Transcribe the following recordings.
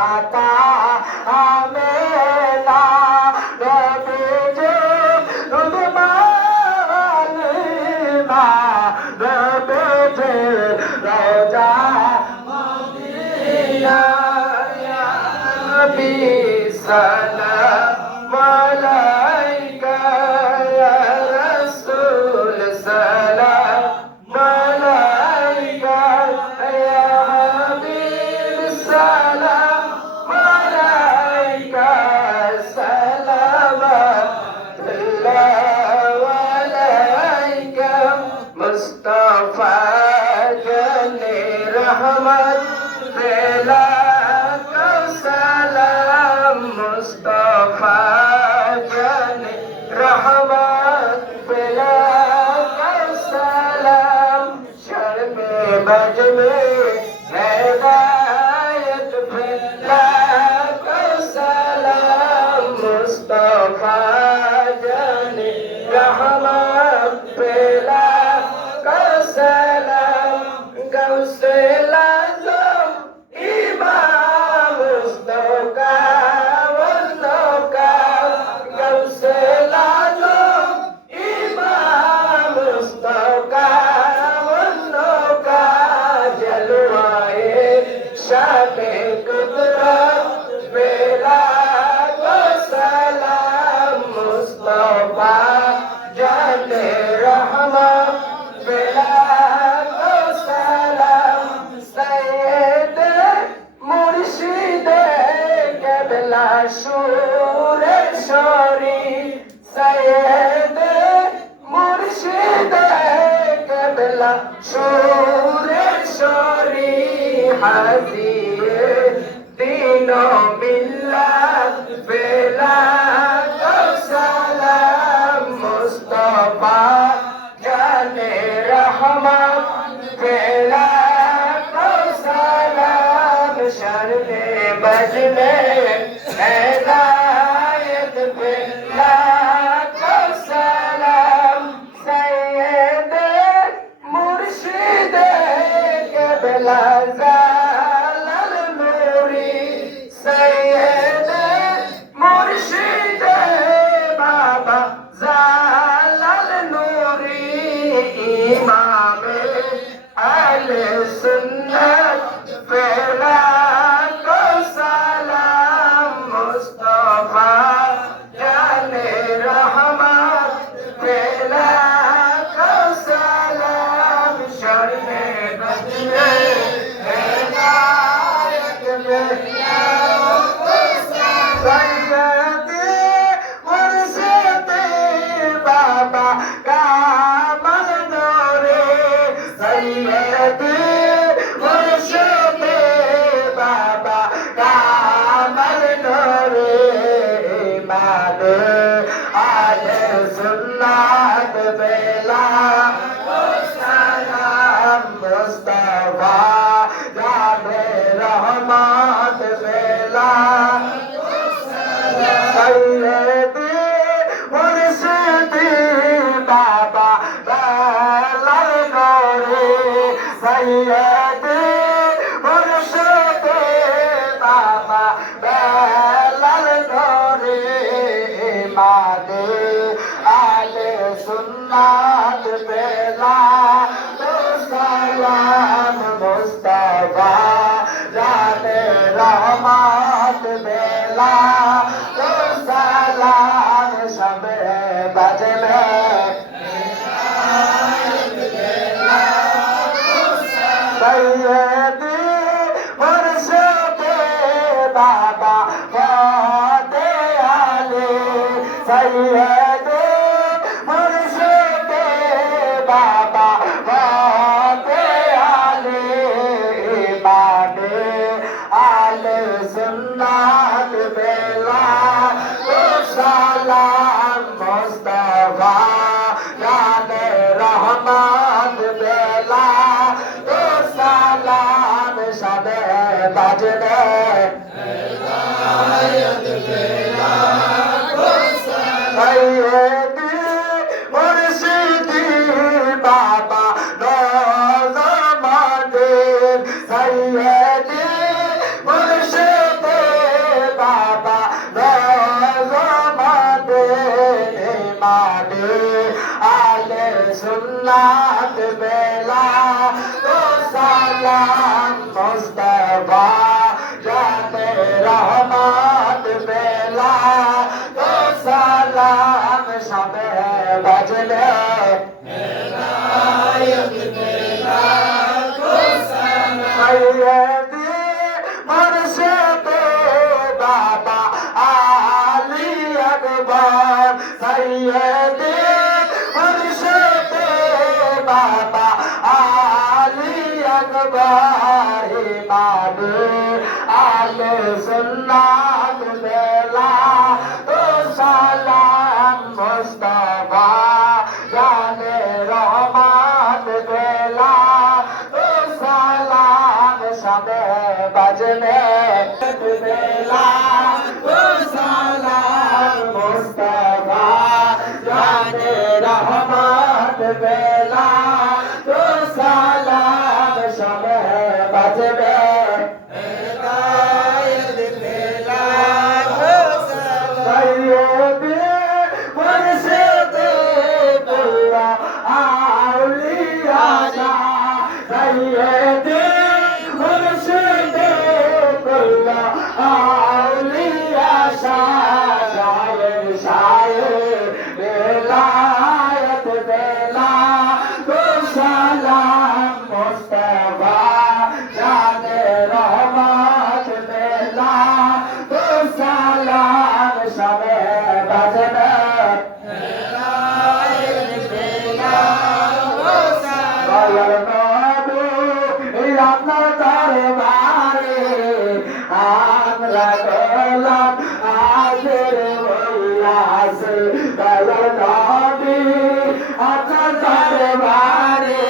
মাতা আমেনা নবীজি উম্মালিনা নবীজি রওজা মদিনা ইয়া নবী সালাম আলাইকা ইয়া রাসূল সালাম আলাইকা ইয়া হাবিব সালাম আলাইকা সালাওয়াতুল্লাহ আলাইকা মুস্তাফা জানে রহমত বেলা সালাম মুস্তাফা জানে রহমত বেলা সালাম শর্মে বজমে হেদায়ত বেলা সালাম মুস্তাফা জানে রহমত বেলা সালাম গৌসে লাজম ইমাম মুস্তাফা গৌসে লাজম ইমাম মুস্তাফা জলওয়ায়ে শানে কুদরত বেলা সালাম মুস্তাফা জানে রহমত বেলা সালাম সৈয়দ মুর্শিদে কেবলা সুরেশ্বরী সৈয়দ মুর্শিদে কেবলা সুরেশ্বরী হাজিয়ে তিনো মিল্লাত বেলা সালাম মুস্তাফা জানে রহমত বেলা সালাম শর্মে বজলে হেদায়ত বেলা সালাম সৈয়দ মুর্শিদে কেবলা জালাল নূরি সৈয়দ মুর্শিদে বাবা জালাল নূরি ইমামে আহলে সুন্নাত বেলা সালাম মুস্তাফা জানে রহমত বেলা সালাম শর্মে বজলে হেদায়ত বেলা সৈয়দে মুর্শিদে বাবা কামাল নূরে সৈয়দে মুর্শিদে বাবা কামাল নূরে ইমামে আহলে সুন্নাত বেলা সালাম মুস্তাফা জানে রহমত বেলা সৈয়দে মুর্শিদে বাবা জালাল নূরে সৈয়দে মুর্শিদে বাবা জালাল নূরে ইমামে আহলে সুন্নাত বেলা সালাম মুস্তাফা জানে রহমত বেলা সালাম সবে বজলে সৈয়দে মুর্শিদে বাবা ফাতে আলী সৈয়দে মুর্শিদে বাবা ফাতে আলী ইমামে আহলে সুন্নাত বেলা সালাম মুস্তাফা জানে রহমত বেলা সালাম সবে বজলে হেদায়ত বেলা সৈয়দে মুর্শিদে বাবা নজমাদের সৈয়দে মুর্শিদে সালাম মুস্তাফা জানে রহমত বেলা তো সালাম সবে বাজলে হেদায়েত বেলা তো সালাম সাইয়্যিদি মুর্শিদ বাবা আলী আকবর সাইয়্যিদি মুর্শিদ বাবা আলী আকবর ইমাম আলে সুন্নাত বেলা তো সালাম মুস্তাফা জানে রহমত বেলা তো সালাম সবে বাজনে বেলা তো সালাম মুস্তাফা জানে রহমত বেলা তো সালাম সবে বাজবে হেদায়েত বেলা তো সালাম সাইয়্যিদি মুর্শিদ আল্লাহ আউলিয়া সাইয়্যিদি মুর্শিদ আল্লাহ আউলিয়া শায়ের শায়ের বেলায়েত বেলা তো সালাম মুস্তাফা জানে রহমত বেলা তো সালাম সবে বাজবে হেদায়েত বেলা তো সালাম আপনার দরবারে আমরা গোলাম হাজির হইয়াছে দয়াল নবী আপনার দরবারে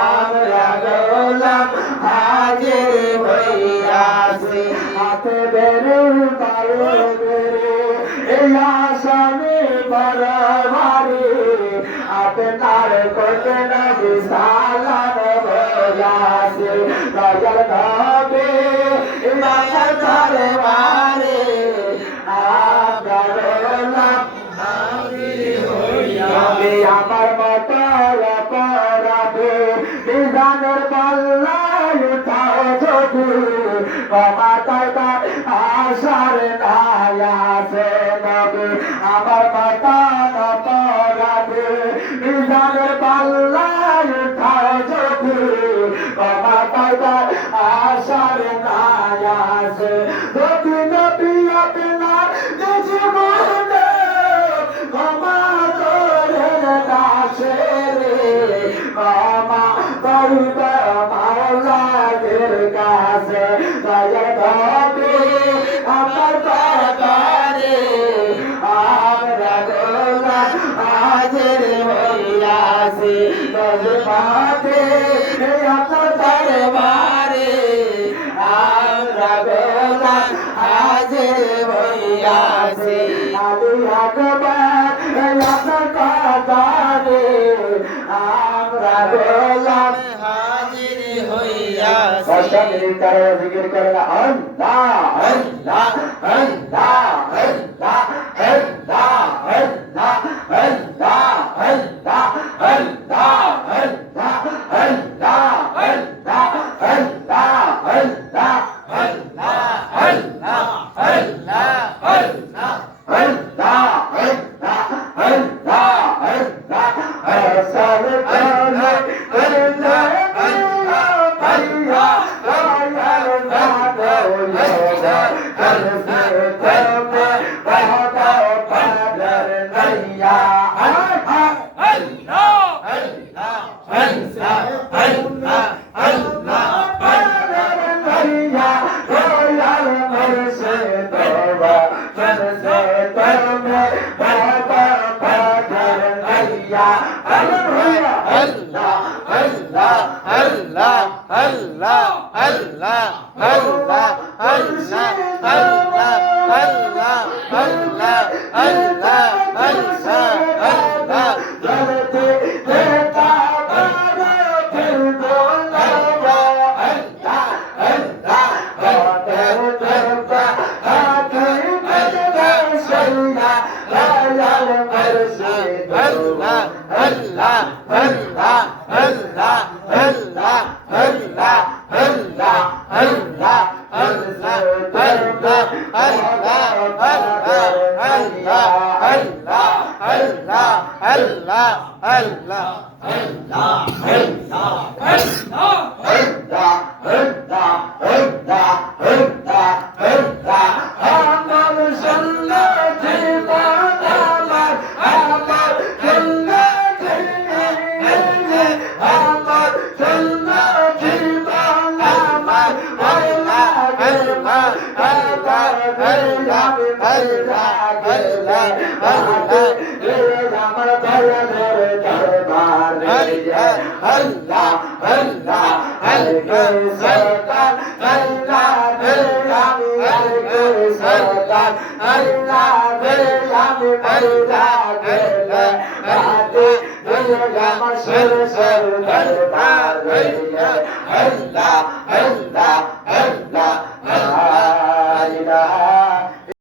আমরা গোলাম হাজির হইয়াছে হাতে বেরু বারে বেরু এই আসামি বড় ভারী আপনার কোটে নবী সালাম হইয়াছে দয়াল নবী আপনার দরবারে আমরা গোলাম হাজির হইয়াছে আমার মতো অপরাধে বিধানের পাল্লায় উঠাও যদি ক্ষমাতায় তার আশার নাই আছে নবী আমার মতো অপরাধে বিধানের পাল্লায় উঠাও যদি ক্ষমাতায় তার আশার নাই আছে যদি নবী আপনার নিজ মনে ক্ষমা করে দাসে রে ক্ষমা করবে মাওলাদের কাছে দয়া করে আমার দরবারে আমরা গোলাম হাজির হইয়াছি মাঠে আপনার দরবারে আমরা গোলাম হাজির হইয়াছি আলী আকবর আপনার কাতারে আমরা গোলাম হাজির হইয়াছি কষ্ট মিনিট তারা জিকির করে না আল্লাহ আল্লাহ আল্লাহ আল্লাহ আল্লাহ আল্লাহ আল্লাহ আল্লাহ আল্লাহ আল্লাহ আল্লাহ আল্লাহ আল্লাহ আল্লাহ আল্লাহ আল্লাহ Allah Allah